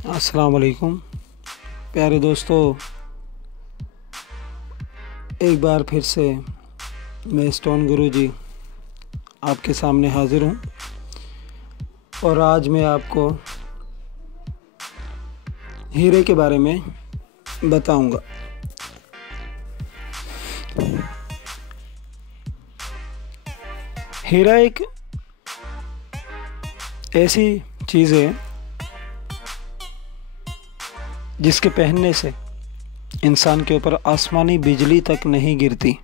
अस्सलाम वालेकुम प्यारे दोस्तों, एक बार फिर से मैं स्टोन गुरुजी आपके सामने हाज़िर हूँ और आज मैं आपको हीरे के बारे में बताऊँगा। हीरा एक ऐसी चीज़ है जिसके पहनने से इंसान के ऊपर आसमानी बिजली तक नहीं गिरती।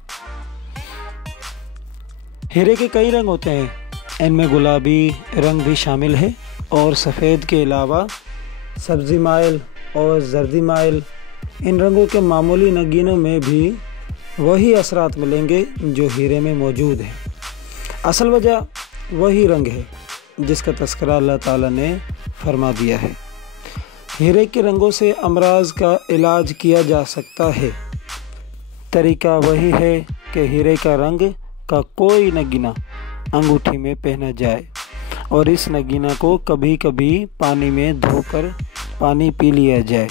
हीरे के कई रंग होते हैं, इनमें गुलाबी रंग भी शामिल है और सफ़ेद के अलावा सब्ज़ी माइल और जर्दी माइल, इन रंगों के मामूली नगीनों में भी वही असरात मिलेंगे जो हीरे में मौजूद है। असल वजह वही रंग है जिसका तस्करा अल्लाह ताला ने फरमा दिया है। हीरे के रंगों से अमराज का इलाज किया जा सकता है। तरीका वही है कि हीरे का रंग का कोई नगीना अंगूठी में पहना जाए और इस नगीना को कभी कभी पानी में धोकर पानी पी लिया जाए।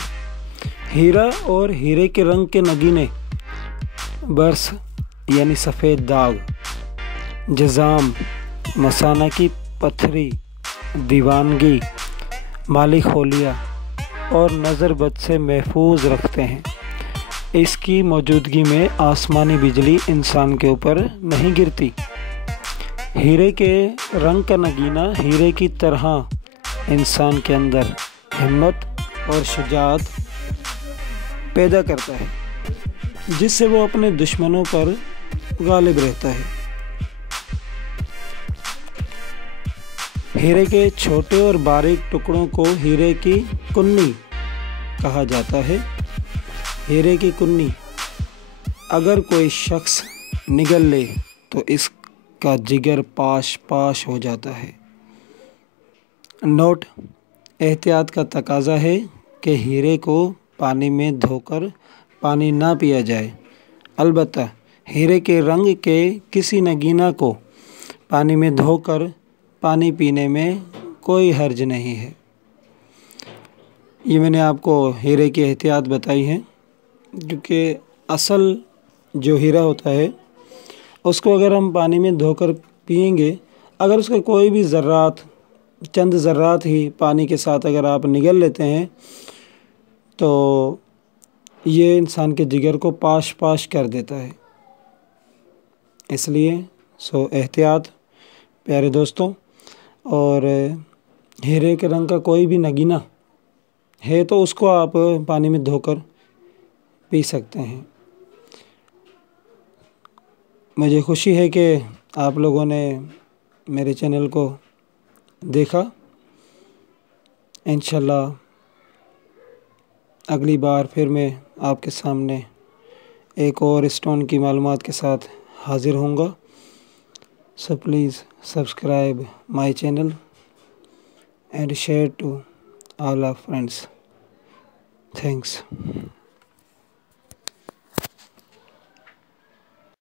हीरा और हीरे के रंग के नगीने बर्स यानी सफ़ेद दाग, जज़ाम, मसाना की पत्थरी, दीवानगी, माली खोलिया और नज़र बद से महफूज रखते हैं। इसकी मौजूदगी में आसमानी बिजली इंसान के ऊपर नहीं गिरती। हीरे के रंग का नगीना हीरे की तरह इंसान के अंदर हिम्मत और शुजाअत पैदा करता है, जिससे वो अपने दुश्मनों पर गालिब रहता है। हीरे के छोटे और बारीक टुकड़ों को हीरे की कुन्नी कहा जाता है। हीरे की कुन्नी अगर कोई शख्स निगल ले तो इसका जिगर पाश पाश हो जाता है। नोट: एहतियात का तकाजा है कि हीरे को पानी में धोकर पानी ना पिया जाए। अलबत्ता हीरे के रंग के किसी नगीना को पानी में धोकर पानी पीने में कोई हर्ज नहीं है। ये मैंने आपको हीरे की एहतियात बताई है, क्योंकि असल जो हीरा होता है उसको अगर हम पानी में धोकर पिएंगे, अगर उसका कोई भी चंद ज़र्रात ही पानी के साथ अगर आप निगल लेते हैं तो ये इंसान के जिगर को पाश पाश कर देता है। इसलिए एहतियात प्यारे दोस्तों। और हीरे के रंग का कोई भी नगीना है तो उसको आप पानी में धोकर पी सकते हैं। मुझे खुशी है कि आप लोगों ने मेरे चैनल को देखा। इंशाल्लाह अगली बार फिर मैं आपके सामने एक और स्टोन की मालूमात के साथ हाज़िर होऊंगा। So please subscribe my channel and share to all our friends. Thanks.